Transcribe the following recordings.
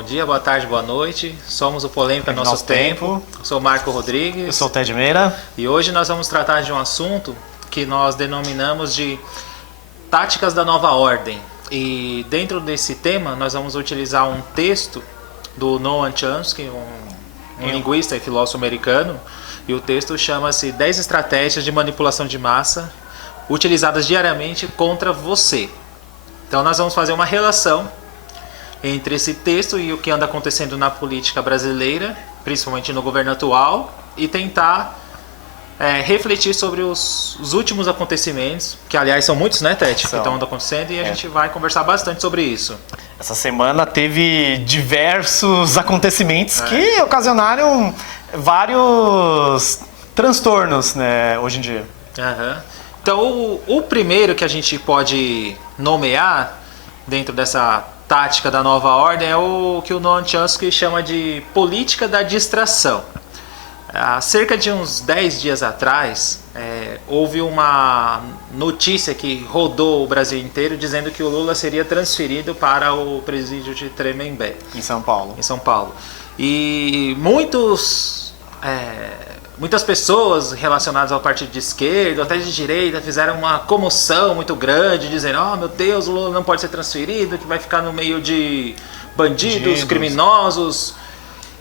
Bom dia, boa tarde, boa noite. Somos o Polêmica Nosso Tempo. Eu sou o Marco Rodrigues. Eu sou o Ted Meira. E hoje nós vamos tratar de um assunto que nós denominamos de táticas da nova ordem. E dentro desse tema nós vamos utilizar um texto do Noam Chomsky, um linguista e filósofo americano. E o texto chama-se 10 estratégias de manipulação de massa utilizadas diariamente contra você. Então nós vamos fazer uma relação entre esse texto e o que anda acontecendo na política brasileira, principalmente no governo atual, e tentar refletir sobre os últimos acontecimentos, que aliás são muitos, né, Tete, que estão acontecendo, e a gente vai conversar bastante sobre isso. Essa semana teve diversos acontecimentos que ocasionaram vários transtornos, né, hoje em dia. Então, o primeiro que a gente pode nomear dentro dessa tática da nova ordem é o que o Noam Chomsky chama de política da distração. Há cerca de uns 10 dias atrás, houve uma notícia que rodou o Brasil inteiro dizendo que o Lula seria transferido para o presídio de Tremembé. Em São Paulo. Em São Paulo. E muitas pessoas relacionadas ao partido de esquerda, até de direita, fizeram uma comoção muito grande, dizendo: oh meu Deus, o Lula não pode ser transferido, que vai ficar no meio de bandidos, criminosos.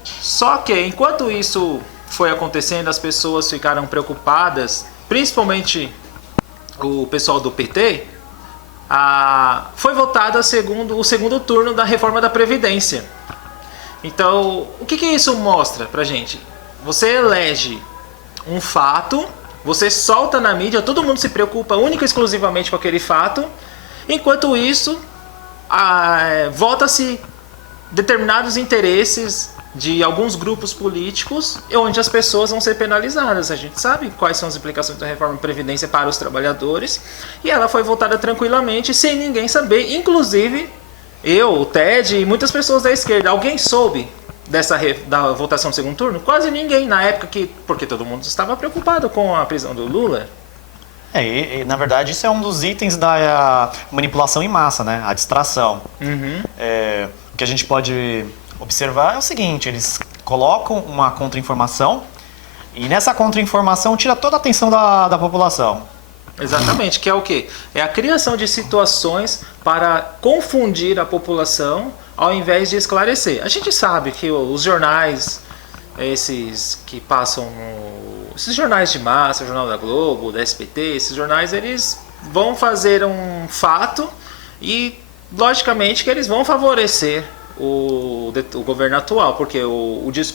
Só que enquanto isso foi acontecendo, as pessoas ficaram preocupadas, principalmente o pessoal do PT. Foi votado o segundo turno da reforma da Previdência. Então, o que isso mostra pra gente? Você elege um fato, você solta na mídia, todo mundo se preocupa única e exclusivamente com aquele fato, enquanto isso, vota-se determinados interesses de alguns grupos políticos, onde as pessoas vão ser penalizadas. A gente sabe quais são as implicações da reforma da Previdência para os trabalhadores, e ela foi votada tranquilamente, sem ninguém saber, inclusive eu, o Ted e muitas pessoas da esquerda. Alguém soube da votação do segundo turno? Quase ninguém, na época porque todo mundo estava preocupado com a prisão do Lula. Na verdade, isso é um dos itens da manipulação em massa, né? A distração. O que a gente pode observar é o seguinte: eles colocam uma contra-informação e nessa contra-informação tira toda a atenção da população. Exatamente, que é o quê? É a criação de situações para confundir a população ao invés de esclarecer. A gente sabe que os jornais, esses que passam esses jornais de massa, o Jornal da Globo, da SBT, esses jornais, eles vão fazer um fato e, logicamente, que eles vão favorecer o governo atual, porque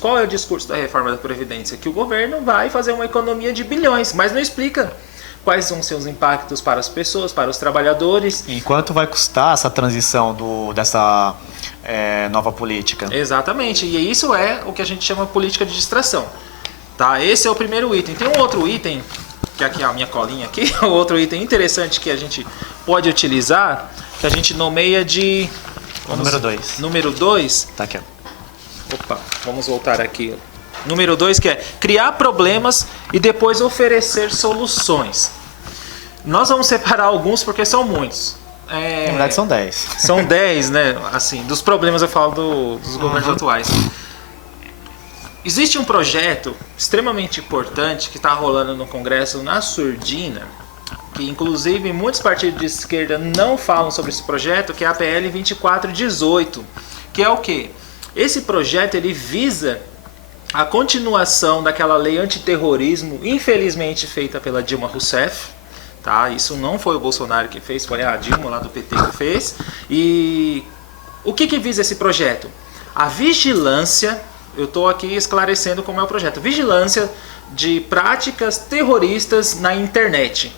qual é o discurso da reforma da Previdência? Que o governo vai fazer uma economia de bilhões, mas não explica quais vão ser os impactos para as pessoas, para os trabalhadores. E quanto vai custar essa transição dessa nova política? Exatamente, e isso é o que a gente chama de política de distração. Tá? Esse é o primeiro item. Tem um outro item, que aqui é a minha colinha aqui, o outro item interessante que a gente pode utilizar, que a gente nomeia de... Número 2. Número 2. Tá aqui. Opa, vamos voltar aqui. Número 2, que é criar problemas e depois oferecer soluções. Nós vamos separar alguns porque são muitos. Na verdade são 10. São 10, né? Assim, dos problemas eu falo dos governos atuais. Existe um projeto extremamente importante que está rolando no Congresso na surdina, que inclusive muitos partidos de esquerda não falam sobre esse projeto, que é a PL 2418, que é o quê? Esse projeto ele visa a continuação daquela lei antiterrorismo, infelizmente feita pela Dilma Rousseff. Tá? Isso não foi o Bolsonaro que fez, foi a Dilma lá do PT que fez. E o que visa esse projeto? A vigilância, eu estou aqui esclarecendo como é o projeto, vigilância de práticas terroristas na internet.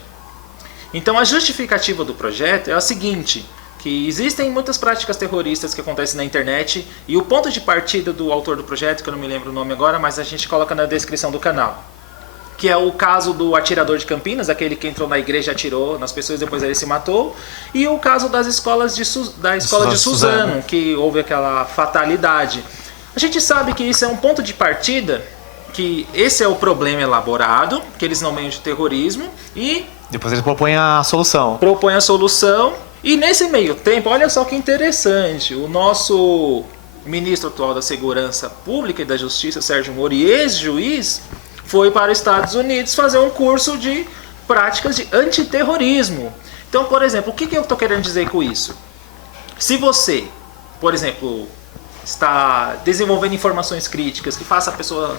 Então a justificativa do projeto é a seguinte: que existem muitas práticas terroristas que acontecem na internet, e o ponto de partida do autor do projeto, que eu não me lembro o nome agora, mas a gente coloca na descrição do canal, que é o caso do atirador de Campinas, aquele que entrou na igreja e atirou nas pessoas e depois ele se matou, e o caso da escola de Suzano, que houve aquela fatalidade. A gente sabe que isso é um ponto de partida, que esse é o problema elaborado, que eles nomeiam de terrorismo, e depois eles propõem a solução. E nesse meio tempo, olha só que interessante, o nosso ministro atual da Segurança Pública e da Justiça, Sérgio Moro, e ex-juiz, foi para os Estados Unidos fazer um curso de práticas de antiterrorismo. Então, por exemplo, o que eu estou querendo dizer com isso? Se você, por exemplo, está desenvolvendo informações críticas que faça a pessoa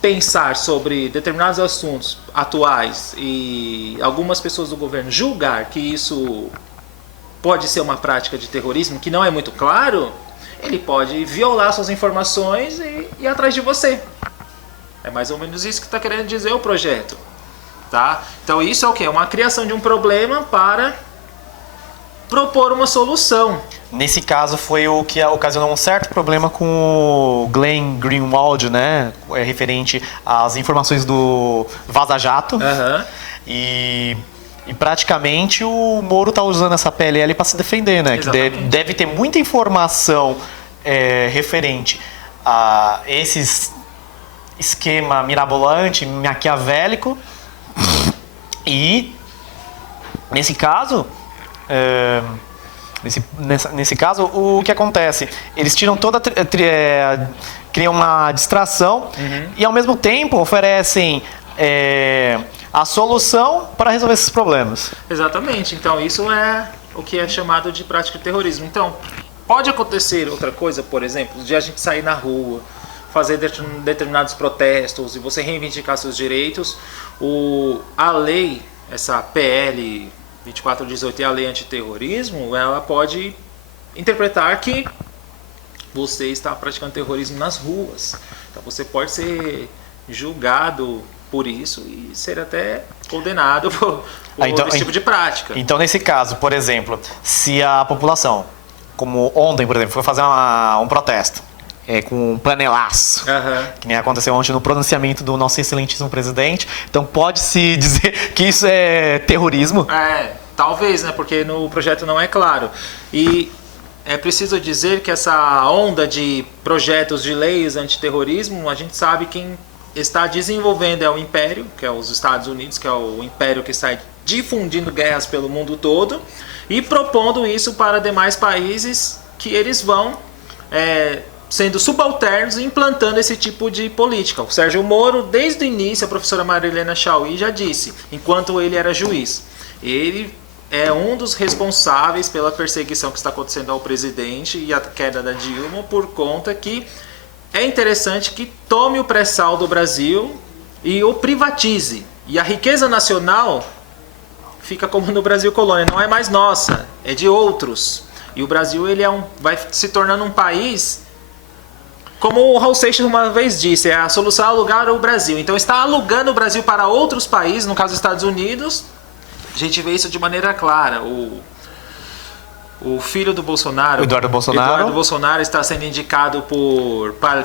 pensar sobre determinados assuntos atuais e algumas pessoas do governo julgar que isso pode ser uma prática de terrorismo que não é muito claro, ele pode violar suas informações e ir atrás de você. É mais ou menos isso que está querendo dizer o projeto. Tá? Então isso é o quê? Uma criação de um problema para propor uma solução. Nesse caso foi o que ocasionou um certo problema com o Glenn Greenwald, né? Referente às informações do Vaza Jato. Uhum. E praticamente o Moro tá usando essa PLL para se defender, né? Exatamente. Que deve ter muita informação referente a esses esquema mirabolante, maquiavélico. E nesse caso, nesse caso, o que acontece? Eles tiram criam uma distração e ao mesmo tempo oferecem a solução para resolver esses problemas. Exatamente. Então isso é o que é chamado de prática de terrorismo. Então pode acontecer outra coisa, por exemplo, de a gente sair na rua, fazer determinados protestos e você reivindicar seus direitos. A lei, essa PL 2418 e a lei antiterrorismo, ela pode interpretar que você está praticando terrorismo nas ruas. Então você pode ser julgado por isso e ser até condenado por esse tipo de prática. Então, nesse caso, por exemplo, se a população, como ontem, por exemplo, foi fazer um protesto, com um panelaço, que nem aconteceu ontem no pronunciamento do nosso excelentíssimo presidente. Então pode-se dizer que isso é terrorismo? Talvez, né? Porque no projeto não é claro. E é preciso dizer que essa onda de projetos de leis antiterrorismo, a gente sabe quem está desenvolvendo é o Império, que é os Estados Unidos, que é o Império que está difundindo guerras pelo mundo todo e propondo isso para demais países que eles vão sendo subalternos e implantando esse tipo de política. O Sérgio Moro, desde o início, a professora Marilena Chauí já disse, enquanto ele era juiz, ele é um dos responsáveis pela perseguição que está acontecendo ao presidente e a queda da Dilma, por conta que é interessante que tome o pré-sal do Brasil e o privatize. E a riqueza nacional fica como no Brasil colônia, não é mais nossa, é de outros. E o Brasil ele vai se tornando um país, como o Raul Seixas uma vez disse, a solução é alugar o Brasil. Então está alugando o Brasil para outros países, no caso dos Estados Unidos. A gente vê isso de maneira clara. O filho do Bolsonaro, Eduardo Bolsonaro está sendo indicado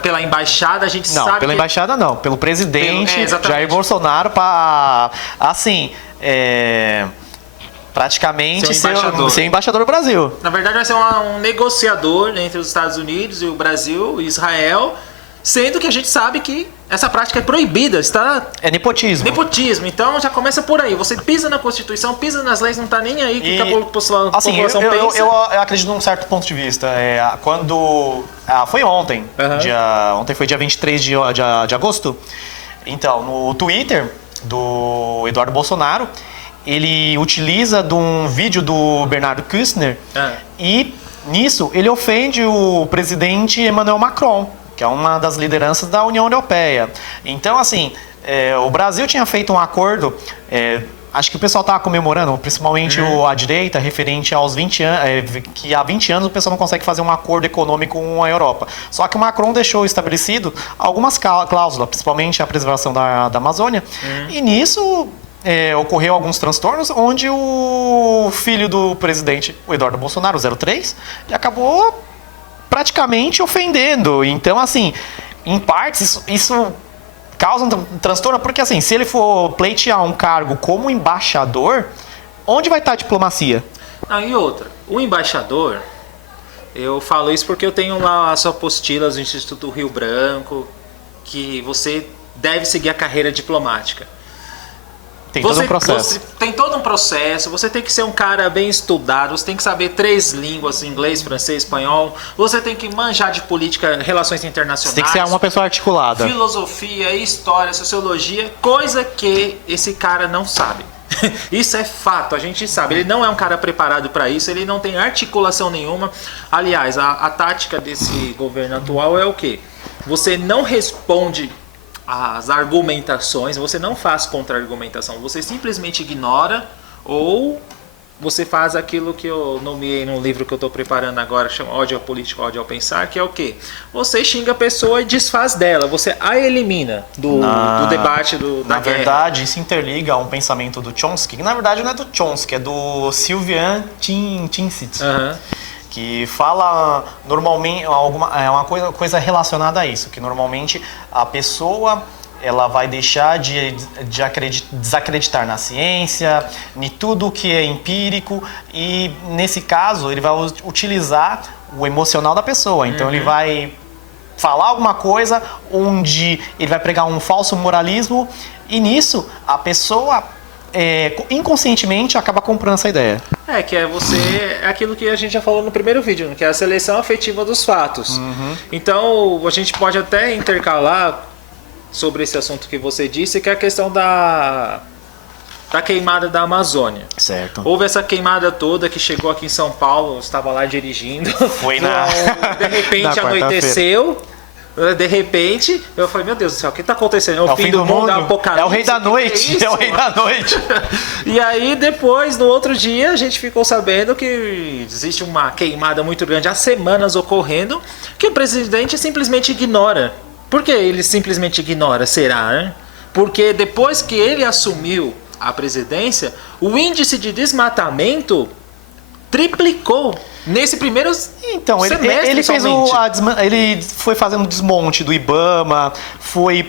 pela embaixada. A gente não, sabe pela embaixada não, pelo presidente Jair Bolsonaro para praticamente ser embaixador do Brasil. Na verdade vai ser um negociador entre os Estados Unidos e o Brasil e Israel, sendo que a gente sabe que essa prática é proibida. É nepotismo. Nepotismo. Então já começa por aí. Você pisa na Constituição, pisa nas leis, não está nem aí que a população pensa. Eu acredito num certo ponto de vista. Foi ontem. Ontem foi dia 23 de agosto. Então, no Twitter do Eduardo Bolsonaro, ele utiliza de um vídeo do Bernardo Kouchner e nisso ele ofende o presidente Emmanuel Macron, que é uma das lideranças da União Europeia. Então, assim, o Brasil tinha feito um acordo, acho que o pessoal estava comemorando, principalmente a direita, referente aos 20 anos, que há 20 anos o pessoal não consegue fazer um acordo econômico com a Europa. Só que o Macron deixou estabelecido algumas cláusulas, principalmente a preservação da Amazônia, e nisso ocorreu alguns transtornos, onde o filho do presidente, o Eduardo Bolsonaro, 03, ele acabou praticamente ofendendo. Então, assim, em partes, isso causa um transtorno, porque assim, se ele for pleitear um cargo como embaixador, onde vai estar a diplomacia? E outra, o embaixador, eu falo isso porque eu tenho lá as apostilas do Instituto Rio Branco, que você deve seguir a carreira diplomática. Tem todo um processo. Você tem todo um processo, você tem que ser um cara bem estudado, você tem que saber 3 línguas, inglês, francês, espanhol, você tem que manjar de política, relações internacionais. Você tem que ser uma pessoa articulada. Filosofia, história, sociologia, coisa que esse cara não sabe. Isso é fato, a gente sabe. Ele não é um cara preparado para isso, ele não tem articulação nenhuma. Aliás, a tática desse governo atual é o quê? Você não responde as argumentações, você não faz contra-argumentação, você simplesmente ignora ou você faz aquilo que eu nomeei num livro que eu estou preparando agora, chama Ódio ao Político, Ódio ao Pensar, que é o quê? Você xinga a pessoa e desfaz dela, você a elimina do debate da Na guerra. verdade, isso interliga a um pensamento do Chomsky, que na verdade não é do Chomsky, é do Sylvian Tinsit. Que fala normalmente é uma coisa relacionada a isso, que normalmente a pessoa ela vai deixar de desacreditar na ciência, em tudo que é empírico, e nesse caso ele vai utilizar o emocional da pessoa. Então ele vai falar alguma coisa onde ele vai pregar um falso moralismo, e nisso a pessoa inconscientemente acaba comprando essa ideia. Que é aquilo que a gente já falou no primeiro vídeo, que é a seleção afetiva dos fatos. Então, a gente pode até intercalar sobre esse assunto que você disse, que é a questão da queimada da Amazônia. Certo. Houve essa queimada toda que chegou aqui em São Paulo, eu estava lá dirigindo. Foi de repente anoiteceu. De repente, eu falei, meu Deus do céu, o que está acontecendo? É o fim do mundo, é o apocalipse. É o rei da noite, é o rei da noite. E aí, depois, no outro dia, a gente ficou sabendo que existe uma queimada muito grande há semanas ocorrendo, que o presidente simplesmente ignora. Por que ele simplesmente ignora? Será, né? Porque depois que ele assumiu a presidência, o índice de desmatamento triplicou. Nesse primeiro semestre, ele fez ele foi fazendo desmonte do IBAMA, foi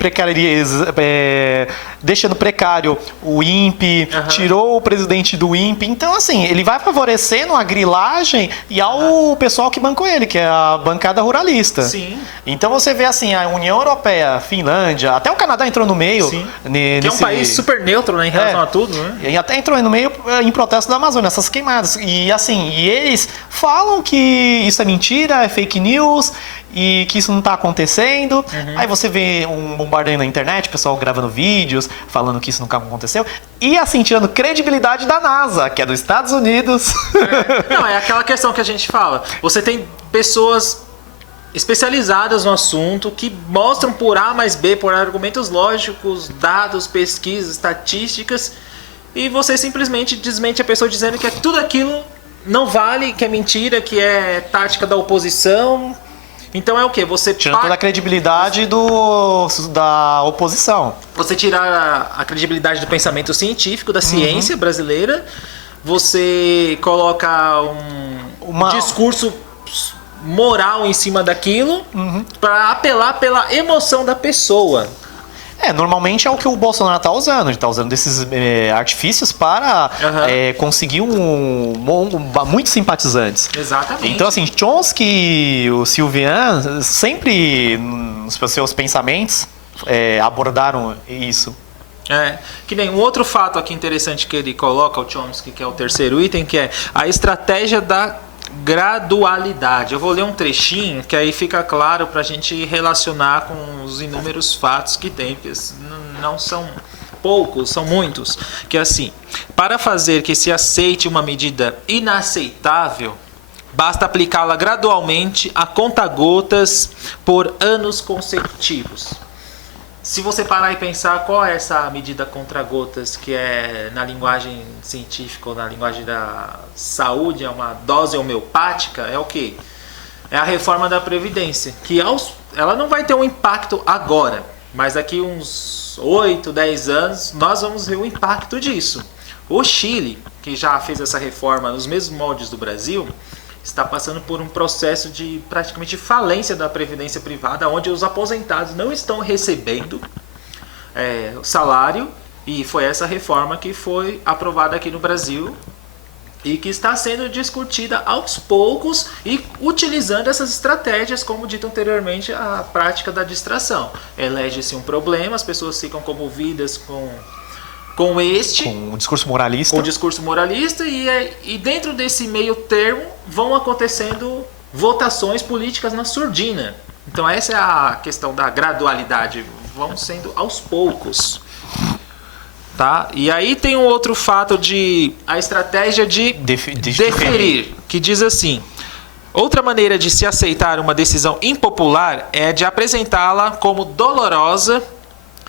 deixando precário o INPE, tirou o presidente do INPE. Então, assim, ele vai favorecendo a grilagem e ao pessoal que bancou ele, que é a bancada ruralista. Sim. Então você vê assim, a União Europeia, Finlândia, até o Canadá entrou no meio. Sim. Que é um país super neutro, né, em relação a tudo, né? E até entrou no meio em protesto da Amazônia, essas queimadas. E assim, eles falam que isso é mentira, é fake news e que isso não está acontecendo. Aí você vê um bombardeio na internet, o pessoal gravando vídeos, falando que isso nunca aconteceu. E assim, tirando credibilidade da NASA, que é dos Estados Unidos. Não, é aquela questão que a gente fala. Você tem pessoas especializadas no assunto que mostram por A mais B, por argumentos lógicos, dados, pesquisas, estatísticas, e você simplesmente desmente a pessoa dizendo que tudo aquilo não vale, que é mentira, que é tática da oposição. Então é o quê? Você tirando toda a credibilidade da oposição. Você tira a credibilidade do pensamento científico, da ciência brasileira. Você coloca um discurso moral em cima daquilo para apelar pela emoção da pessoa. Normalmente é o que o Bolsonaro está usando. Ele está usando desses artifícios para conseguir muitos simpatizantes. Exatamente. Então, assim, Chomsky e o Sylvian sempre, nos seus pensamentos, abordaram isso. Que nem um outro fato aqui interessante que ele coloca, o Chomsky, que é o terceiro item, que é a estratégia da gradualidade. Eu vou ler um trechinho que aí fica claro para a gente relacionar com os inúmeros fatos que tem, porque não são poucos, são muitos. Que é assim: para fazer que se aceite uma medida inaceitável, basta aplicá-la gradualmente a conta-gotas por anos consecutivos. Se você parar e pensar qual é essa medida contra-gotas, que é na linguagem científica ou na linguagem da saúde, é uma dose homeopática, é o quê? É a reforma da Previdência, que ela não vai ter um impacto agora, mas daqui uns 8, 10 anos nós vamos ver o impacto disso. O Chile, que já fez essa reforma nos mesmos moldes do Brasil, está passando por um processo de praticamente falência da previdência privada, onde os aposentados não estão recebendo salário, e foi essa reforma que foi aprovada aqui no Brasil e que está sendo discutida aos poucos e utilizando essas estratégias, como dito anteriormente, a prática da distração. Elege-se um problema, as pessoas ficam comovidas com com este, com o discurso moralista. com o discurso moralista, e dentro desse meio termo vão acontecendo votações políticas na surdina. Então essa é a questão da gradualidade, vão sendo aos poucos. Tá? E aí tem um outro fato a estratégia de deferir, que diz assim: outra maneira de se aceitar uma decisão impopular é de apresentá-la como dolorosa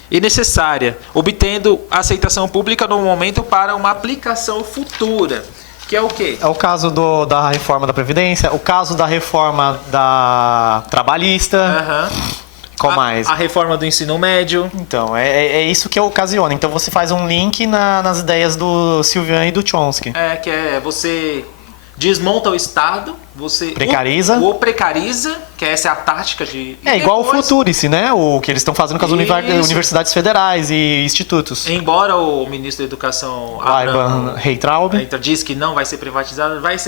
e necessária, obtendo aceitação pública no momento para uma aplicação futura. Que é o quê? É o caso da reforma da Previdência, o caso da reforma da trabalhista. Qual mais? A reforma do ensino médio. Então, é isso que ocasiona. Então você faz um link nas ideias do Silvian e do Chomsky. Que é você desmonta o Estado, você precariza. O precariza, que essa é a tática de... igual o Futurice, né? O que eles estão fazendo com as universidades federais e institutos. Embora o ministro da Educação, Ivan Heitraub, diz que não vai ser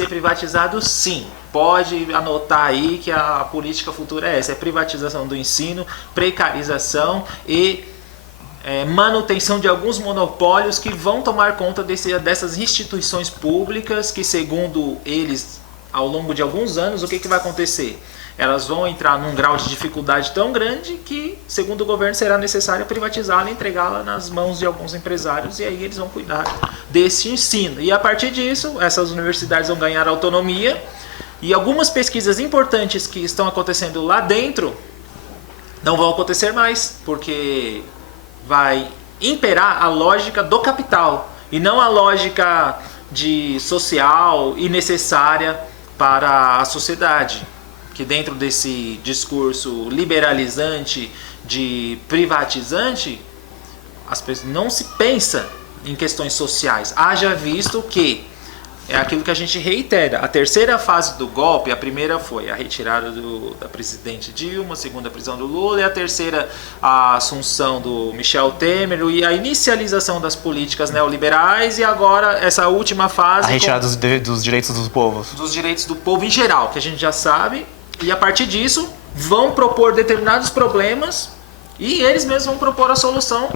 privatizado sim. Pode anotar aí que a política futura é essa, é privatização do ensino, precarização e manutenção de alguns monopólios que vão tomar conta dessas instituições públicas que, segundo eles, ao longo de alguns anos, o que vai acontecer? Elas vão entrar num grau de dificuldade tão grande que, segundo o governo, será necessário privatizá-la e entregá-la nas mãos de alguns empresários, e aí eles vão cuidar desse ensino. E a partir disso, essas universidades vão ganhar autonomia, e algumas pesquisas importantes que estão acontecendo lá dentro não vão acontecer mais, porque vai imperar a lógica do capital e não a lógica social e necessária para a sociedade. Que dentro desse discurso liberalizante, de privatizante, as pessoas não se pensa em questões sociais. Haja visto que é aquilo que a gente reitera. A terceira fase do golpe, a primeira foi a retirada da presidente Dilma, a segunda a prisão do Lula, e a terceira a assunção do Michel Temer e a inicialização das políticas neoliberais, e agora essa última fase... A retirada dos direitos dos povos. Dos direitos do povo em geral, que a gente já sabe, e a partir disso vão propor determinados problemas e eles mesmos vão propor a solução,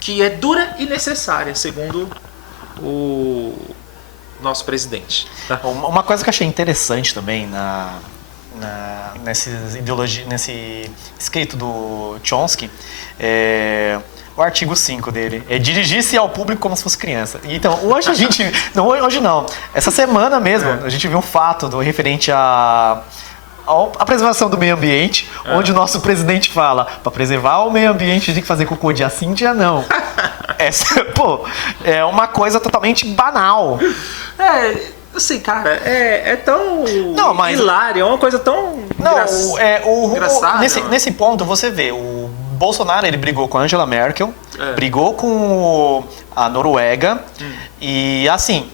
que é dura e necessária, segundo o nosso presidente. Tá? Uma coisa que eu achei interessante também nesse escrito do Chomsky é o artigo 5 dele. É dirigir-se ao público como se fosse criança. Então, hoje a gente... hoje não. Essa semana mesmo, a gente viu um fato referente a preservação do meio ambiente, onde o nosso presidente fala: para preservar o meio ambiente tem que fazer cocô dia sim, dia não. É uma coisa totalmente banal. Assim, cara, é tão hilário, é uma coisa tão engraçada. Nesse ponto, você vê, o Bolsonaro, ele brigou com a Angela Merkel, brigou com a Noruega, e assim,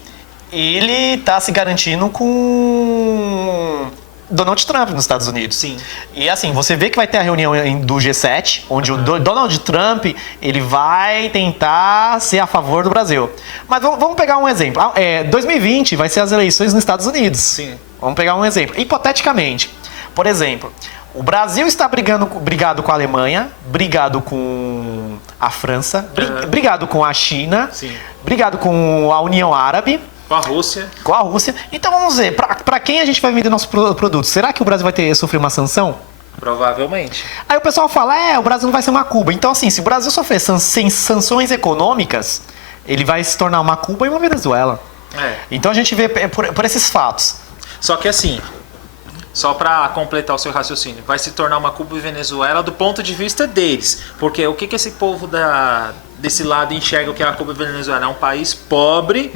ele tá se garantindo com Donald Trump nos Estados Unidos. Sim. E assim, você vê que vai ter a reunião do G7, onde o Donald Trump, ele vai tentar ser a favor do Brasil. Mas vamos pegar um exemplo. 2020 vai ser as eleições nos Estados Unidos. Sim. Vamos pegar um exemplo. Hipoteticamente, por exemplo, o Brasil está brigado com a Alemanha, brigado com a França, brigado com a China, sim, brigado com a União Árabe, com a Rússia. Então vamos ver, para quem a gente vai vender nosso produto? Será que o Brasil vai sofrer uma sanção? Provavelmente. Aí o pessoal fala, o Brasil não vai ser uma Cuba. Então assim, se o Brasil sofrer sanções econômicas, ele vai se tornar uma Cuba e uma Venezuela. Então a gente vê por esses fatos. Só que assim, só para completar o seu raciocínio, vai se tornar uma Cuba e Venezuela do ponto de vista deles. Porque o que esse povo desse lado enxerga que a Cuba e Venezuela é um país pobre,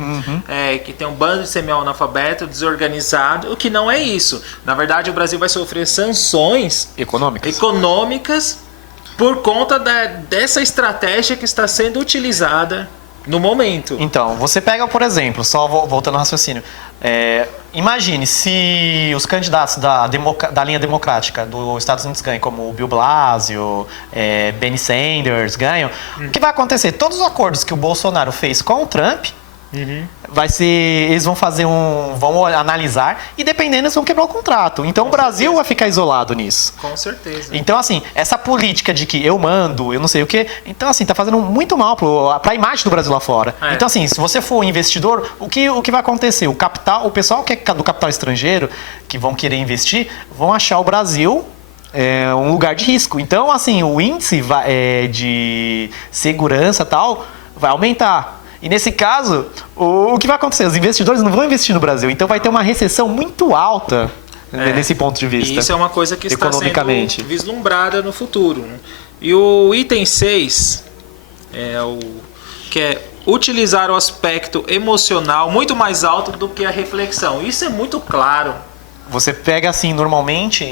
que tem um bando de semi-analfabeto, desorganizado, o que não é isso. Na verdade, o Brasil vai sofrer sanções econômicas por conta dessa estratégia que está sendo utilizada no momento. Então, você pega, por exemplo, só voltando ao raciocínio, imagine se os candidatos da linha democrática dos Estados Unidos ganham, como o Bill Blasio, Bernie Sanders ganham. O que vai acontecer? Todos os acordos que o Bolsonaro fez com o Trump Eles vão fazer vão analisar e dependendo eles vão quebrar o contrato. Então o Brasil vai ficar isolado nisso. Com certeza. Então assim, essa política de que eu mando, eu não sei o quê, então assim, tá fazendo muito mal pra imagem do Brasil lá fora. Então assim, se você for investidor, o que vai acontecer? O pessoal que é do capital estrangeiro, que vão querer investir, vão achar o Brasil um lugar de risco. Então assim, o índice de segurança e tal vai aumentar. E nesse caso, o que vai acontecer? Os investidores não vão investir no Brasil, então vai ter uma recessão muito alta nesse ponto de vista. E isso é uma coisa que está sendo vislumbrada no futuro. Né? E o item 6 que é utilizar o aspecto emocional muito mais alto do que a reflexão. Isso é muito claro. Você pega assim, normalmente,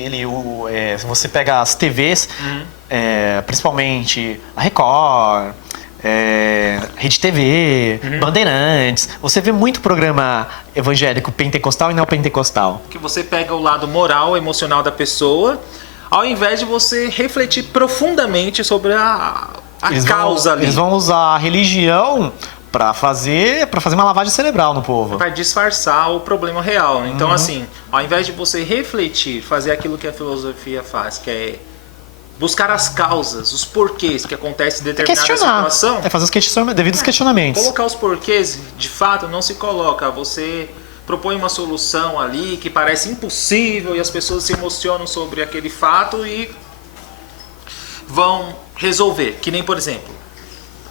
você pega as TVs, principalmente a Record, Rede TV, Bandeirantes. Você vê muito programa evangélico pentecostal e não pentecostal. Que você pega o lado moral, emocional da pessoa, ao invés de você refletir profundamente sobre a causa ali. Eles vão usar a religião para fazer uma lavagem cerebral no povo. Para disfarçar o problema real. Então, assim, ao invés de você refletir, fazer aquilo que a filosofia faz, que é buscar as causas, os porquês que acontece em determinada situação. Fazer os devidos questionamentos. Colocar os porquês, de fato, não se coloca. Você propõe uma solução ali que parece impossível e as pessoas se emocionam sobre aquele fato e vão resolver. Que nem, por exemplo,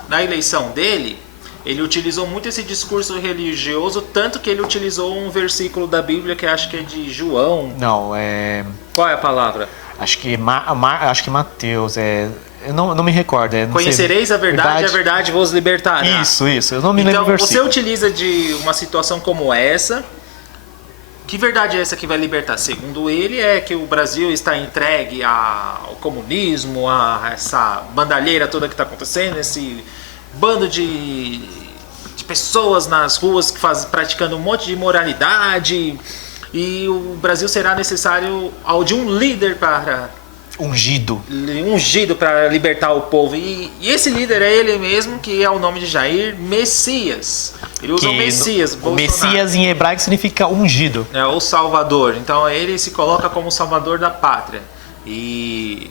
na eleição dele, ele utilizou muito esse discurso religioso, tanto que ele utilizou um versículo da Bíblia que acho que é de João. Não, Qual é a palavra? Acho que Mateus, eu não me recordo. Conhecereis a verdade vos libertará. Isso, eu não me lembro o versículo. Então, você utiliza de uma situação como essa. Que verdade é essa que vai libertar? Segundo ele, é que o Brasil está entregue ao comunismo, a essa bandalheira toda que está acontecendo, esse bando de pessoas nas ruas praticando um monte de imoralidade. E o Brasil será necessário de um líder para ungido para libertar o povo. E esse líder é ele mesmo, que é o nome de Jair Messias. Ele usa o Messias. O Messias em hebraico significa ungido. É o Salvador. Então ele se coloca como o Salvador da pátria. E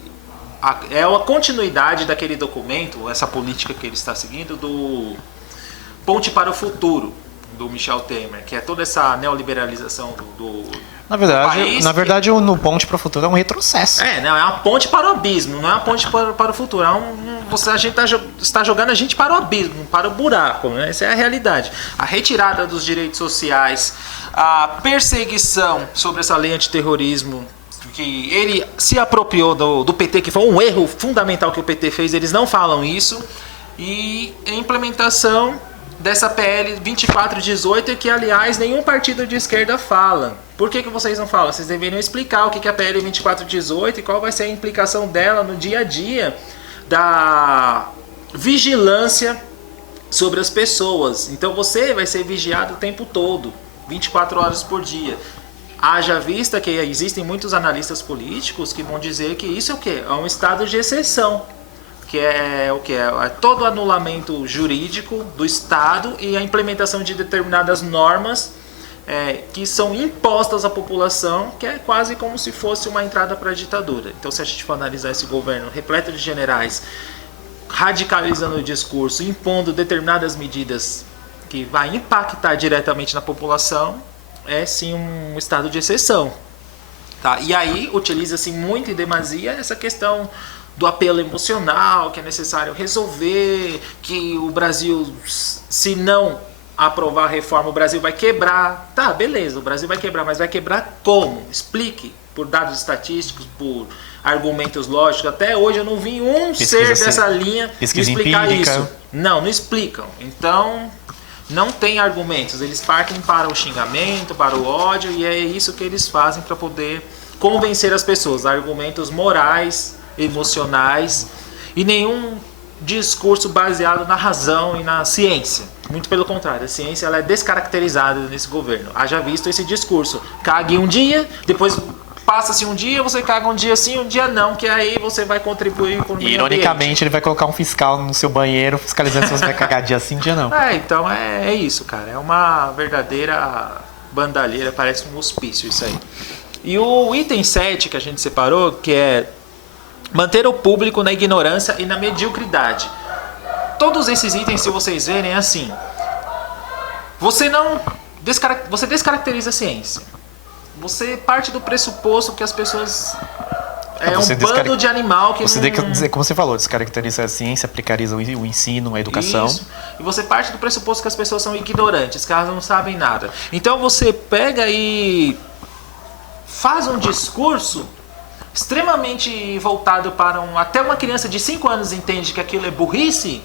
é a continuidade daquele documento, essa política que ele está seguindo, do Ponte para o Futuro, do Michel Temer, que é toda essa neoliberalização do país. Na verdade, no Ponte para o Futuro é um retrocesso. Não, é uma ponte para o abismo, não é uma ponte para o futuro. A gente está jogando a gente para o abismo, para o buraco, né? Essa é a realidade. A retirada dos direitos sociais, a perseguição sobre essa lei antiterrorismo, que ele se apropriou do PT, que foi um erro fundamental que o PT fez, eles não falam isso, e a implementação dessa PL 2418, que aliás nenhum partido de esquerda fala. Por que vocês não falam? Vocês deveriam explicar o que é a PL 2418 e qual vai ser a implicação dela no dia a dia da vigilância sobre as pessoas. Então você vai ser vigiado o tempo todo, 24 horas por dia. Haja vista que existem muitos analistas políticos que vão dizer que isso é o quê? É um estado de exceção. Que é o que? É todo o anulamento jurídico do Estado e a implementação de determinadas normas que são impostas à população, que é quase como se fosse uma entrada para a ditadura. Então, se a gente for analisar esse governo repleto de generais, radicalizando o discurso, impondo determinadas medidas que vai impactar diretamente na população, é sim um estado de exceção. Tá? E aí utiliza-se muito em demasia essa questão do apelo emocional, que é necessário resolver, que o Brasil, se não aprovar a reforma, o Brasil vai quebrar. Tá, beleza, o Brasil vai quebrar, mas vai quebrar como? Explique, por dados estatísticos, por argumentos lógicos. Até hoje eu não vi ser dessa linha explicar empírica. Isso. Não explicam. Então, não tem argumentos. Eles partem para o xingamento, para o ódio, e é isso que eles fazem para poder convencer as pessoas. Argumentos morais, emocionais, e nenhum discurso baseado na razão e na ciência. Muito pelo contrário, a ciência ela é descaracterizada nesse governo. Haja visto esse discurso. Cague um dia, depois passa-se um dia, você caga um dia sim, um dia não, que aí você vai contribuir com o meio Ironicamente, ambiente. ele vai colocar um fiscal no seu banheiro fiscalizando se você vai cagar dia sim, dia não. Então é isso, cara. É uma verdadeira bandalheira, parece um hospício isso aí. E o item 7 que a gente separou, que é manter o público na ignorância e na mediocridade. Todos esses itens, se vocês verem, é assim. Você descaracteriza a ciência. Você parte do pressuposto que as pessoas... É um bando de animal que não... Como você falou, descaracteriza a ciência, precariza o ensino, a educação. Isso. E você parte do pressuposto que as pessoas são ignorantes, que elas não sabem nada. Então você pega e faz um discurso extremamente voltado para até uma criança de 5 anos entende que aquilo é burrice,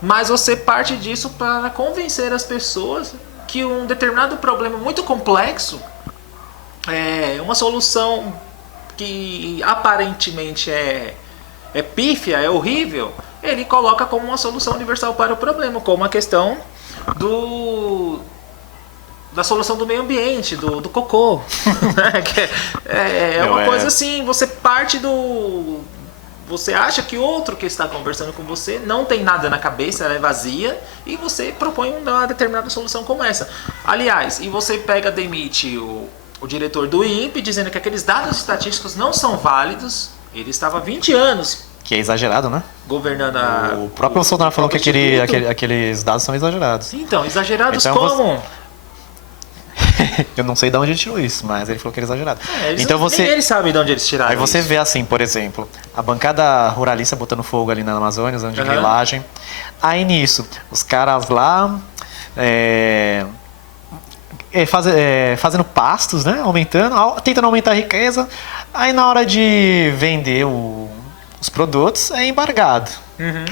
mas você parte disso para convencer as pessoas que um determinado problema muito complexo é uma solução que aparentemente é pífia, é horrível, ele coloca como uma solução universal para o problema, como a questão da solução do meio ambiente, do cocô. É uma coisa assim, você parte do... Você acha que outro que está conversando com você não tem nada na cabeça, ela é vazia, e você propõe uma determinada solução como essa. Aliás, e você demite o diretor do INPE dizendo que aqueles dados estatísticos não são válidos. Ele estava há 20 anos... Que é exagerado, né? Governando o próprio Bolsonaro falou que aqueles dados são exagerados. Então, exagerados então, como? Eu não sei de onde ele tirou isso, mas ele falou que era exagerado. Nem eles sabem de onde eles tiraram. Aí você vê assim, por exemplo, a bancada ruralista botando fogo ali na Amazônia, usando de grilagem. Aí nisso, os caras lá fazendo pastos, né? Tentando aumentar a riqueza. Aí na hora de vender os produtos, é embargado. Uhum.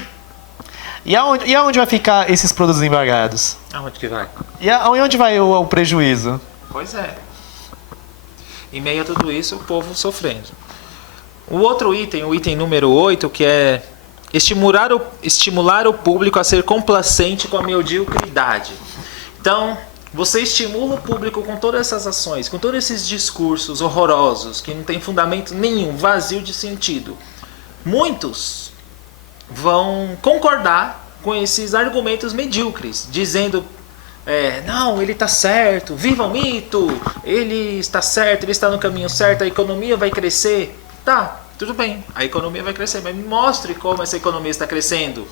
E aonde vai ficar esses produtos embargados? Aonde que vai? E aonde vai o prejuízo? Pois é. Em meio a tudo isso, o povo sofrendo. O outro item, o item número 8, que é estimular o público a ser complacente com a mediocridade. Então, você estimula o público com todas essas ações, com todos esses discursos horrorosos, que não tem fundamento nenhum, vazio de sentido. Muitos vão concordar com esses argumentos medíocres, dizendo não, ele está certo, viva o mito, ele está certo, ele está no caminho certo, a economia vai crescer. Tá, tudo bem, a economia vai crescer, mas me mostre como essa economia está crescendo.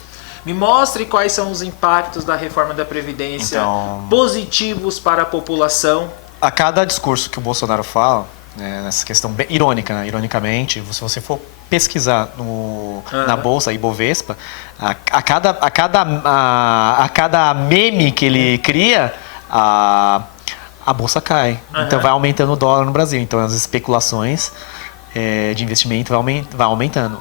Me mostre quais são os impactos da reforma da Previdência positivos para a população. A cada discurso que o Bolsonaro fala, nessa questão bem irônica, né? Ironicamente, se você for pesquisar na Bolsa Ibovespa, a cada meme que ele cria, a Bolsa cai. Então vai aumentando o dólar no Brasil. Então as especulações de investimento vai aumentando.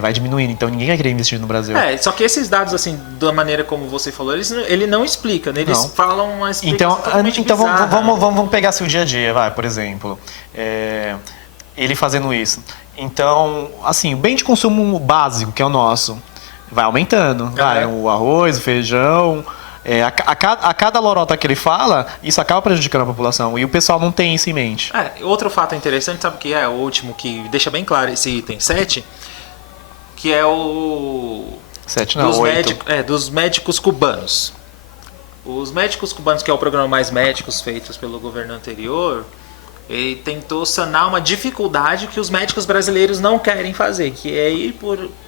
Vai diminuindo, então ninguém vai querer investir no Brasil. Só que esses dados, assim, da maneira como você falou, ele não explica, né? Eles falam uma explicação então vamos pegar assim, o dia a dia, por exemplo. Ele fazendo isso. Então, assim, o bem de consumo básico, que é o nosso, vai aumentando. O arroz, o feijão. A cada lorota que ele fala, isso acaba prejudicando a população. E o pessoal não tem isso em mente. Outro fato interessante, sabe o que é? O último que deixa bem claro esse item 7, que é o... 7 não, 8. Dos médicos cubanos. Os médicos cubanos, que é o programa Mais Médicos feitos pelo governo anterior, ele tentou sanar uma dificuldade que os médicos brasileiros não querem fazer, que é ir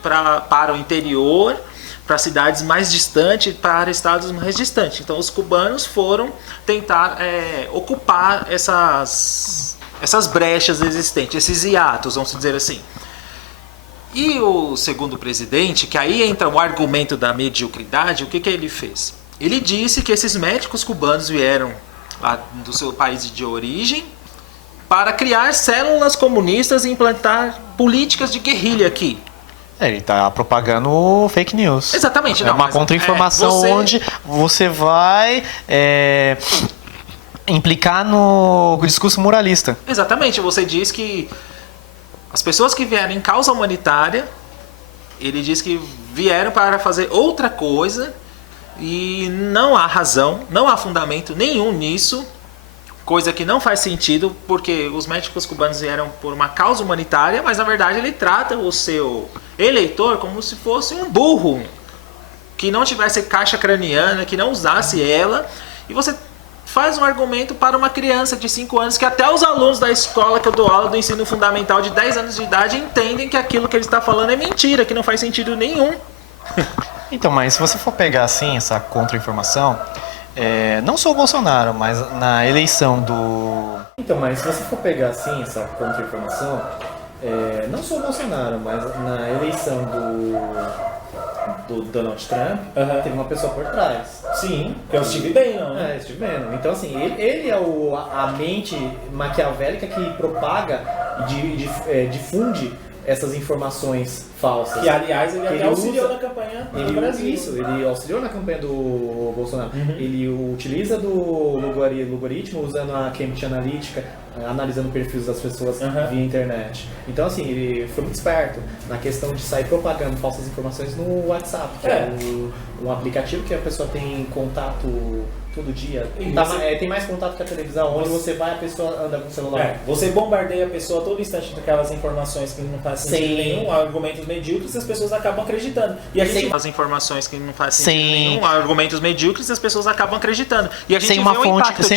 para o interior, para cidades mais distantes, para estados mais distantes. Então os cubanos foram tentar ocupar essas brechas existentes, esses hiatos, vamos dizer assim. E o segundo presidente, que aí entra o argumento da mediocridade, o que ele fez? Ele disse que esses médicos cubanos vieram lá do seu país de origem para criar células comunistas e implantar políticas de guerrilha aqui. Ele está propagando fake news. Exatamente. É uma contra-informação onde você vai implicar no discurso moralista. Exatamente. Você diz que as pessoas que vieram em causa humanitária, ele diz que vieram para fazer outra coisa e não há razão, não há fundamento nenhum nisso coisa que não faz sentido, porque os médicos cubanos vieram por uma causa humanitária, mas na verdade ele trata o seu eleitor como se fosse um burro, que não tivesse caixa craniana, que não usasse ela, e você faz um argumento para uma criança de 5 anos, que até os alunos da escola que eu dou aula do ensino fundamental de 10 anos de idade entendem que aquilo que ele está falando é mentira, que não faz sentido nenhum. Então, mas se você for pegar assim essa contra-informação, não só o Bolsonaro, mas na eleição do... Então, mas se você for pegar assim essa contra-informação, não só o Bolsonaro, mas na eleição do Donald Trump, teve uma pessoa por trás. Sim, que é o Steve Bannon. Steve Bannon. Então, assim, ele é a mente maquiavélica que propaga e difunde essas informações falsas. Que, aliás, ele até auxiliou na campanha do Brasil. Isso, ele auxiliou na campanha do Bolsonaro. Ele utiliza do logaritmo, usando a Cambridge Analytica, analisando perfis das pessoas via internet. Então, assim, ele foi muito esperto na questão de sair propagando falsas informações no WhatsApp, que é um aplicativo que a pessoa tem contato todo dia. Tem mais contato que a televisão, onde você vai, a pessoa anda com o celular. Você bombardeia a pessoa a todo instante com aquelas informações que não fazem sentido nenhum, argumentos medíocres, e as pessoas acabam acreditando. E a gente as informações que não fazem sentido nenhum, argumentos medíocres, e as pessoas acabam acreditando. E a gente sem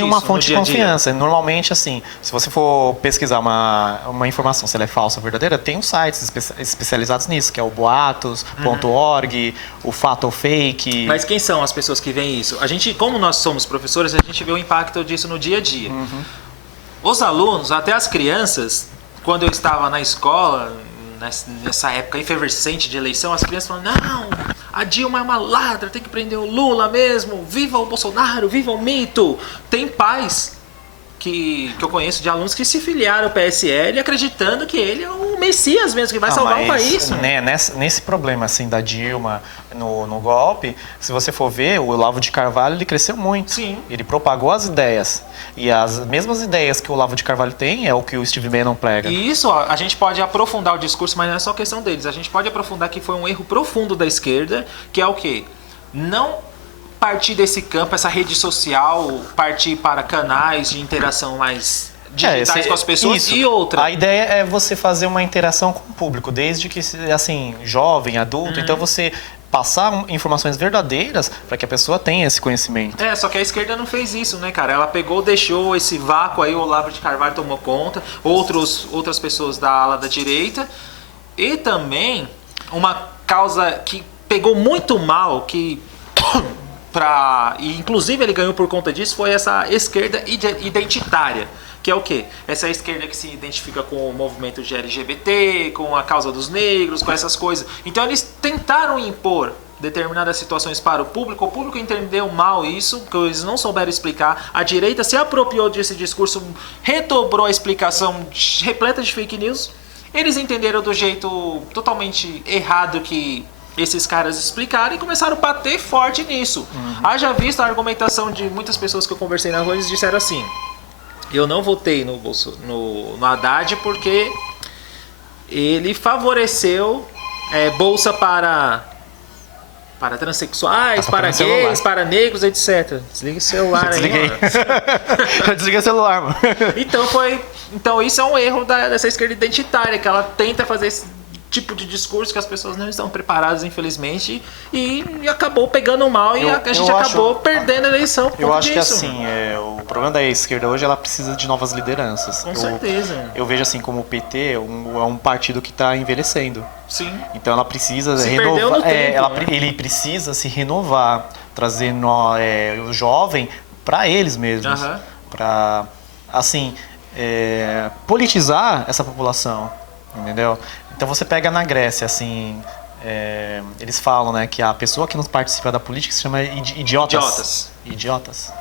uma fonte de confiança. Normalmente, assim, se você for pesquisar uma informação, se ela é falsa ou verdadeira, tem uns sites especializados nisso, que é o boatos.org, o Fato ou Fake. Mas quem são as pessoas que veem isso? A gente, como nós somos professores, a gente vê o impacto disso no dia a dia. Os alunos, até as crianças, quando eu estava na escola, nessa época efervescente de eleição, as crianças falam: não, a Dilma é uma ladra, tem que prender o Lula mesmo, viva o Bolsonaro, viva o mito. Tem pais que eu conheço de alunos que se filiaram ao PSL acreditando que ele é o Messias mesmo, que vai salvar o país. Né, nesse problema assim da Dilma no golpe, se você for ver, o Olavo de Carvalho ele cresceu muito. Sim. Ele propagou as ideias. E as mesmas ideias que o Olavo de Carvalho tem é o que o Steve Bannon prega. E isso, a gente pode aprofundar o discurso, mas não é só questão deles. A gente pode aprofundar que foi um erro profundo da esquerda, que é o quê? Não partir desse campo, essa rede social, partir para canais de interação mais digitais com as pessoas. Isso. E outra. A ideia é você fazer uma interação com o público, desde que, assim, jovem, adulto. Então você passar informações verdadeiras para que a pessoa tenha esse conhecimento. Só que a esquerda não fez isso, né, cara? Ela pegou, deixou esse vácuo aí, o Olavo de Carvalho tomou conta, outras pessoas da ala da direita. E também uma causa que pegou muito mal, que e inclusive ele ganhou por conta disso, foi essa esquerda identitária, que é o quê? Essa esquerda que se identifica com o movimento de LGBT, com a causa dos negros, com essas coisas. Então eles tentaram impor determinadas situações para o público entendeu mal isso, porque eles não souberam explicar, a direita se apropriou desse discurso, redobrou a explicação repleta de fake news, eles entenderam do jeito totalmente errado que esses caras explicaram e começaram a bater forte nisso. Haja visto a argumentação de muitas pessoas que eu conversei na rua, eles disseram assim: eu não votei no Haddad porque ele favoreceu bolsa para transexuais, para gays, para negros, etc. Desliga o celular aí, mano. Já desliguei o celular, mano. Então isso é um erro dessa esquerda identitária, que ela tenta fazer esse tipo de discurso que as pessoas não estão preparadas, infelizmente, e acabou pegando mal e a gente acabou perdendo a eleição por Eu acho disso. que assim, o problema da esquerda hoje, ela precisa de novas lideranças. Com certeza. Eu vejo assim como o PT é um partido que está envelhecendo. Sim. Então ela precisa renovar. Ele precisa se renovar, trazendo o jovem para eles mesmos, para assim politizar essa população, entendeu? Então você pega na Grécia, assim, eles falam, né, que a pessoa que não participa da política se chama idiotas. Idiotas,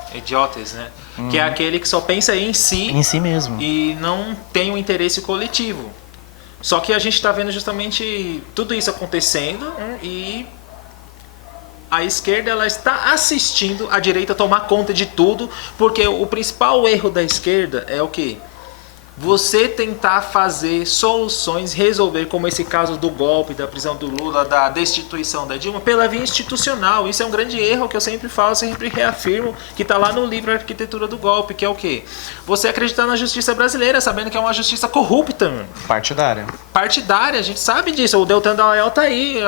né? Que é aquele que só pensa em si. Em si mesmo. E não tem um interesse coletivo. Só que a gente está vendo justamente tudo isso acontecendo, e a esquerda ela está assistindo a direita tomar conta de tudo, porque o principal erro da esquerda é o quê? você tentar fazer soluções, resolver, como esse caso do golpe, da prisão do Lula, da destituição da Dilma, pela via institucional. Isso é um grande erro que eu sempre falo, sempre reafirmo, que está lá no livro Arquitetura do Golpe, que é o quê? Você acreditar na justiça brasileira, sabendo que é uma justiça corrupta, mano. Partidária, a gente sabe disso. O Deltan Dallagnol tá aí,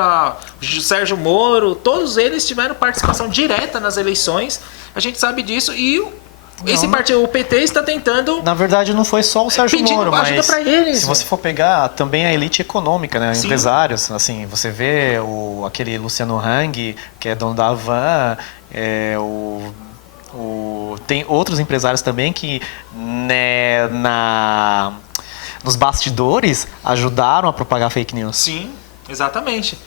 o Sérgio Moro, todos eles tiveram participação direta nas eleições, a gente sabe disso, e esse partido, o PT, está tentando... Na verdade, não foi só o Sérgio Moro, ajuda pra eles, se você for pegar também a elite econômica, né? Sim. Empresários, assim, você vê aquele Luciano Hang, que é dono da Havan, tem outros empresários também que, né, nos bastidores ajudaram a propagar fake news. Sim, exatamente.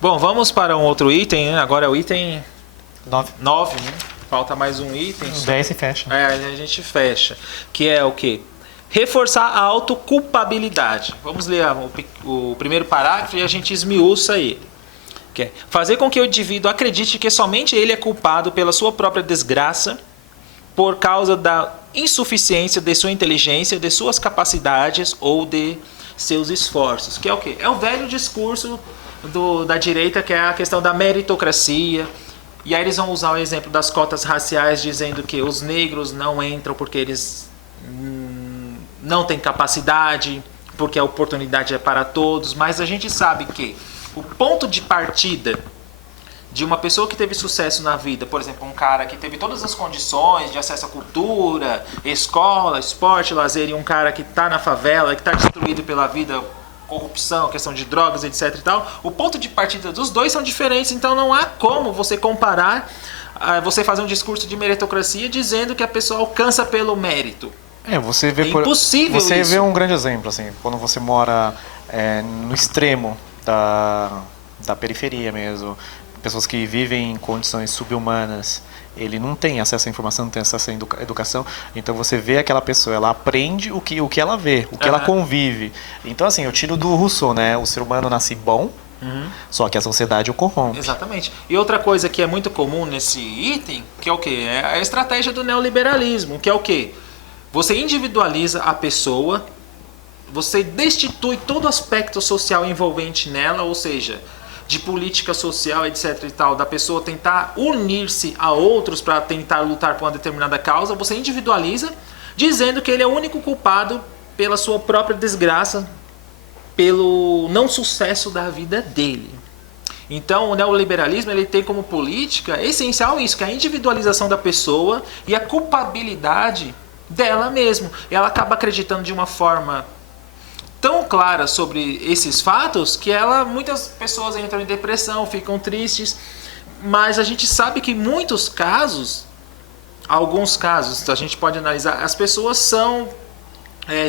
Bom, vamos para um outro item, né? Agora é o item 9, né? Falta mais um item. 10 se fecha. A gente fecha. Que é o quê? Reforçar a autoculpabilidade. Vamos ler o primeiro parágrafo e a gente esmiuça ele. Que é fazer com que o indivíduo acredite que somente ele é culpado pela sua própria desgraça por causa da insuficiência de sua inteligência, de suas capacidades ou de seus esforços. Que é o quê? É o velho discurso da direita, que é a questão da meritocracia. E aí eles vão usar o exemplo das cotas raciais, dizendo que os negros não entram porque eles não têm capacidade, porque a oportunidade é para todos. Mas a gente sabe que o ponto de partida de uma pessoa que teve sucesso na vida, por exemplo, um cara que teve todas as condições de acesso à cultura, escola, esporte, lazer, e um cara que está na favela, que está destruído pela vida, corrupção, questão de drogas, etc e tal, o ponto de partida dos dois são diferentes, então não há como você comparar, você fazer um discurso de meritocracia dizendo que a pessoa alcança pelo mérito. Você vê impossível você isso. vê um grande exemplo, assim, quando você mora no extremo da periferia mesmo, pessoas que vivem em condições subhumanas, ele não tem acesso à informação, não tem acesso à educação, então você vê aquela pessoa, ela aprende o que ela vê, o que ela convive. Então, assim, eu tiro do Rousseau, né? O ser humano nasce bom, só que a sociedade o corrompe. Exatamente. E outra coisa que é muito comum nesse item, que é o quê? É a estratégia do neoliberalismo, que é o quê? Você individualiza a pessoa, você destitui todo aspecto social envolvente nela, ou seja, de política social, etc e tal, da pessoa tentar unir-se a outros para tentar lutar por uma determinada causa, você individualiza, dizendo que ele é o único culpado pela sua própria desgraça, pelo não sucesso da vida dele. Então, o neoliberalismo ele tem como política essencial isso, que é a individualização da pessoa e a culpabilidade dela mesma. Ela acaba acreditando de uma forma tão clara sobre esses fatos que muitas pessoas entram em depressão, ficam tristes, mas a gente sabe que muitos casos, alguns casos, a gente pode analisar, as pessoas são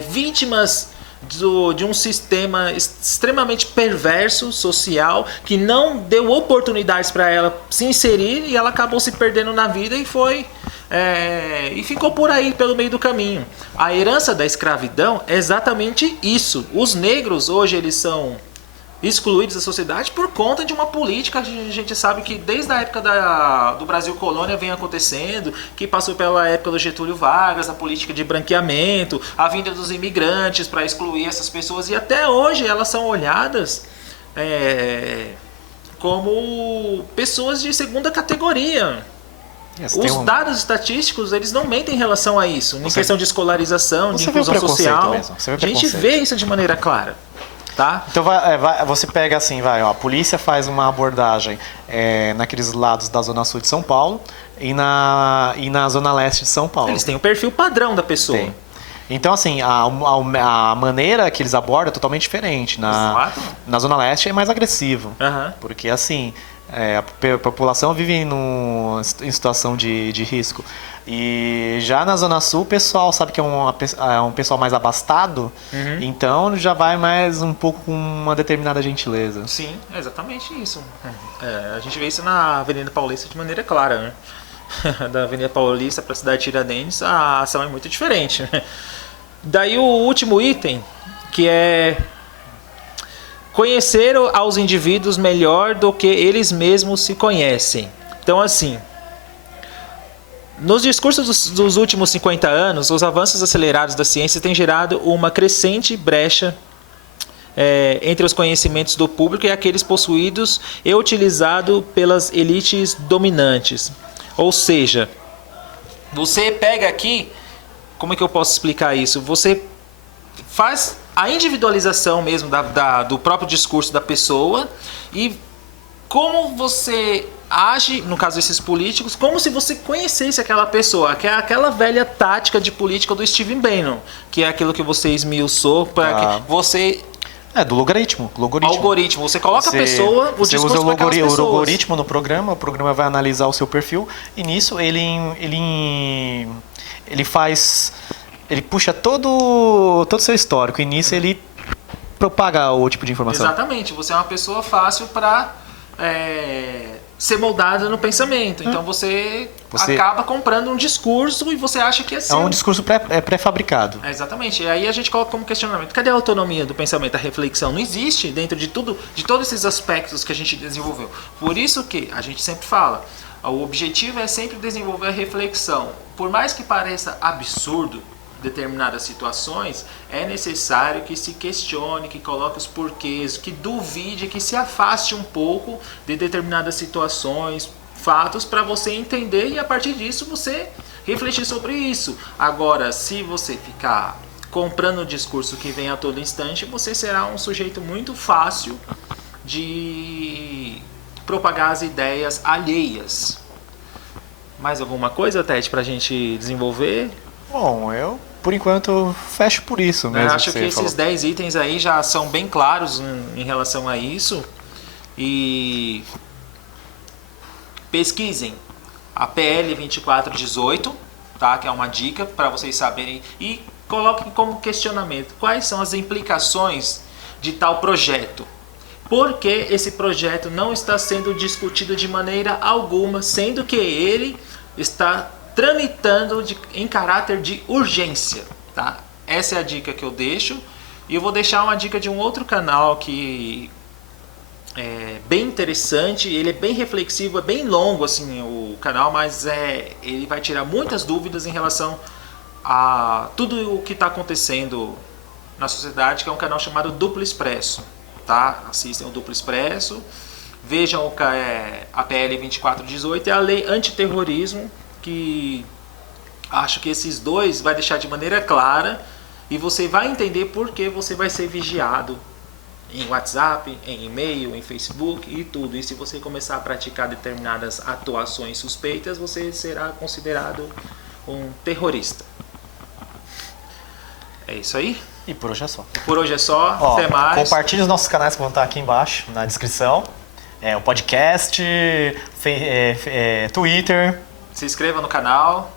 vítimas de um sistema extremamente perverso, social, que não deu oportunidades para ela se inserir e ela acabou se perdendo na vida e ficou por aí pelo meio do caminho. A herança da escravidão é exatamente isso. Os negros hoje eles são excluídos da sociedade por conta de uma política. A gente sabe que desde a época do Brasil colônia vem acontecendo, que passou pela época do Getúlio Vargas, a política de branqueamento, a vinda dos imigrantes para excluir essas pessoas, e até hoje elas são olhadas como pessoas de segunda categoria. Os dados estatísticos, eles não mentem em relação a isso, em questão de escolarização, de inclusão social. A gente vê isso de maneira clara. Tá? Então você pega assim, a polícia faz uma abordagem naqueles lados da Zona Sul de São Paulo e na Zona Leste de São Paulo. Eles têm o perfil padrão da pessoa. Tem. Então, assim, a maneira que eles abordam é totalmente diferente. Na Zona Leste é mais agressivo. Porque, assim, a população vive em situação de risco. E já na Zona Sul, o pessoal sabe que é um pessoal mais abastado, então já vai mais um pouco com uma determinada gentileza. Sim, é exatamente isso. A gente vê isso na Avenida Paulista de maneira clara, né? Da Avenida Paulista para a cidade de Tiradentes, a ação é muito diferente. Daí o último item, que é conhecer aos indivíduos melhor do que eles mesmos se conhecem. Então, assim, Nos discursos dos últimos 50 anos, os avanços acelerados da ciência têm gerado uma crescente brecha entre os conhecimentos do público e aqueles possuídos e utilizados pelas elites dominantes. Ou seja, você pega aqui, como é que eu posso explicar isso? Você faz a individualização mesmo do próprio discurso da pessoa e como você age, no caso desses políticos, como se você conhecesse aquela pessoa, que é aquela velha tática de política do Steve Bannon, que é aquilo que você esmiuçou para que você... do logaritmo. Algoritmo. Você coloca a pessoa, o discurso usa para aquelas pessoas. O algoritmo no programa, o programa vai analisar o seu perfil e nisso ele puxa todo o seu histórico e nisso ele propaga o tipo de informação. Exatamente. Você é uma pessoa fácil para ser moldada no pensamento. Então você acaba comprando um discurso e você acha que é seu. É um discurso pré-fabricado. Exatamente. E aí a gente coloca como questionamento. Cadê a autonomia do pensamento, a reflexão? Não existe dentro de todos esses aspectos que a gente desenvolveu. Por isso que a gente sempre fala, o objetivo é sempre desenvolver a reflexão. Por mais que pareça absurdo determinadas situações, é necessário que se questione, que coloque os porquês, que duvide, que se afaste um pouco de determinadas situações, fatos, para você entender e a partir disso você refletir sobre isso. Agora, se você ficar comprando o discurso que vem a todo instante, você será um sujeito muito fácil de propagar as ideias alheias. Mais alguma coisa, Tete, para a gente desenvolver? Bom, eu, por enquanto, fecho por isso mesmo. Eu acho que esses 10 itens aí já são bem claros em relação a isso. E pesquisem a PL 2418, tá? Que é uma dica para vocês saberem. E coloquem como questionamento quais são as implicações de tal projeto. Por que esse projeto não está sendo discutido de maneira alguma, sendo que ele está tramitando em caráter de urgência, tá? Essa é a dica que eu deixo. E eu vou deixar uma dica de um outro canal que é bem interessante. Ele é bem reflexivo, é bem longo assim o canal, mas ele vai tirar muitas dúvidas em relação a tudo o que está acontecendo na sociedade, que é um canal chamado Duplo Expresso, tá? Assistem o Duplo Expresso, vejam a PL 2418 e a Lei Antiterrorismo, que acho que esses dois vai deixar de maneira clara e você vai entender por que você vai ser vigiado em WhatsApp, em e-mail, em Facebook e tudo. E se você começar a praticar determinadas atuações suspeitas, você será considerado um terrorista. É isso aí? E por hoje é só. Por hoje é só. Até mais. Compartilhe os nossos canais que vão estar aqui embaixo na descrição. O podcast, Twitter. Se inscreva no canal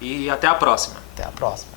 e até a próxima. Até a próxima.